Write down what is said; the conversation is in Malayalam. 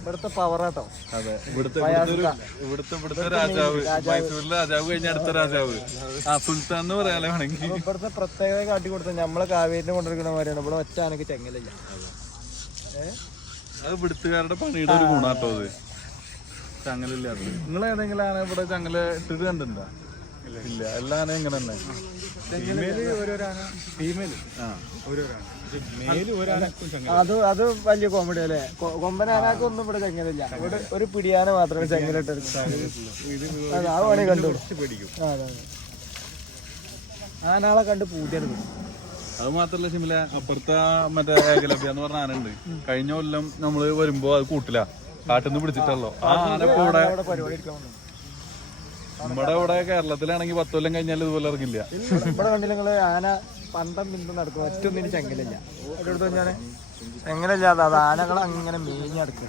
ഇവിടുത്തെ പവറാട്ടോ. അതെ, ഇവിടുത്തെ രാജാവ്, മൈസൂരിലെ രാജാവ് കഴിഞ്ഞ അടുത്ത രാജാവ് സുൽത്താൻ എന്ന് പറയാലോ വേണമെങ്കിൽ. ഇവിടുത്തെ പ്രത്യേകത കാട്ടി കൊടുത്ത നമ്മളെ കാവേരിനെ കൊണ്ടിരിക്കുന്ന മാതിരിയാണ് ഇവിടെ ഒറ്റ ആനക്ക് ചെങ്ങലില്ല. അത് ഇവിടുത്തുകാരുടെ പണിയുടെ ഒരു ഗുണാട്ടോ അത്, ചങ്ങലില്ലാത്ത. നിങ്ങൾ ഏതെങ്കിലും ആന ഇവിടെ ചങ്ങല ഇട്ടിട്ട് കണ്ടിട്ടുണ്ടോ? ഇല്ല, എല്ലാ ആനയും ഇങ്ങനെ തന്നെ. അത് വലിയ കോമഡി അല്ലേ. കൊമ്പനാനക്ക് ഒന്നും ഇവിടെ ചെങ്ങലില്ല. ഇവിടെ ഒരു പിടിയാന മാത്രമേ ചെങ്ങലിട്ടെടുക്കും. ആ പണി കണ്ടു. ആനാളെ കണ്ട് പൂട്ടിയെടുക്കും. അത് മാത്രല്ല ഷിമില, അപ്പുറത്തെ മറ്റേ ഏകലഭ്യ എന്ന് പറഞ്ഞ ആന ഉണ്ട്. കഴിഞ്ഞ കൊല്ലം നമ്മള് വരുമ്പോ അത് കൂട്ടില്ല, കാട്ടിന്ന് പിടിച്ചിട്ടല്ലോ. ആ ആന കൂടെ നമ്മുടെ ഇവിടെ കേരളത്തിലാണെങ്കിൽ 10 കൊല്ലം കഴിഞ്ഞാൽ ഇതുപോലെ ഇറങ്ങില്ല. ഇവിടെ കണ്ടില്ല നിങ്ങള്, ആന പന്തം പിന്തും നടക്കും. ഒറ്റൊന്നിനും ചെങ്ങലില്ല. ഒരിടത്ത് വെച്ചാല് ചെങ്ങലില്ലാതെ അത് ആനകൾ അങ്ങനെ മേഞ്ഞടക്കും.